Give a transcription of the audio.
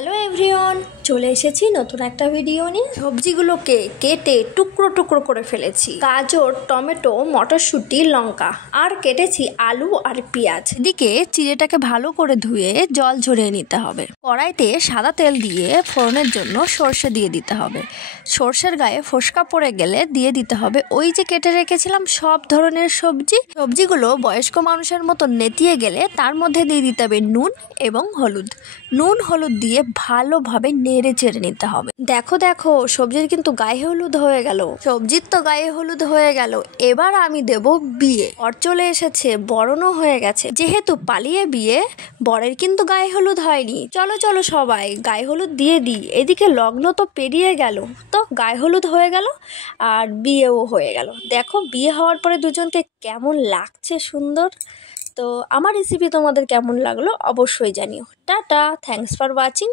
Hello everyone, চলে এসেছি নতুন একটা ভিডিও নিয়ে। সবজিগুলোকে কেটে টুকরো টুকরো করে ফেলেছি। গাজর, টমেটো, মটরশুঁটি, লঙ্কা আর কেটেছি আলু আর পেঁয়াজ। এদিকে চিড়েটাকে ভালো করে ধুয়ে জল ঝরিয়ে নিতে হবে। কড়াইতে সাদা তেল দিয়ে ফোড়নের জন্য সর্ষে দিয়ে দিতে হবে। সর্ষের গায়ে ফোসকা পড়ে গেলে দিয়ে দিতে হবে ওই যে কেটে রেখেছিলাম সব ধরনের সবজিগুলো বয়স্ক মানুষের মতো নেতিয়ে গেলে তার মধ্যে দিয়ে দিতে হবে নুন এবং হলুদ। নুন হলুদ দিয়ে ভালোভাবে নেড়ে চেড়ে নিতে হবে। দেখো দেখো, সবজির কিন্তু গায়ে হলুদ হয়ে গেল। সবজির তো গায়ে হলুদ হয়ে গেল, এবার আমি দেব বিয়ে। বর চলে এসেছে, বরণও হয়ে গেছে। যেহেতু পালিয়ে বিয়ে, বরের কিন্তু গায়ে হলুদ হয়নি। চলো চলো সবাই গায়ে হলুদ দিয়ে দিই। এদিকে লগ্ন তো পেরিয়ে গেল, তো গায়ে হলুদ হয়ে গেল আর বিয়েও হয়ে গেল। দেখো বিয়ে হওয়ার পরে দুজনকে কেমন লাগছে, সুন্দর। তো আমার রেসিপি তোমাদের কেমন লাগলো অবশ্যই জানিও। Tata, thanks for watching.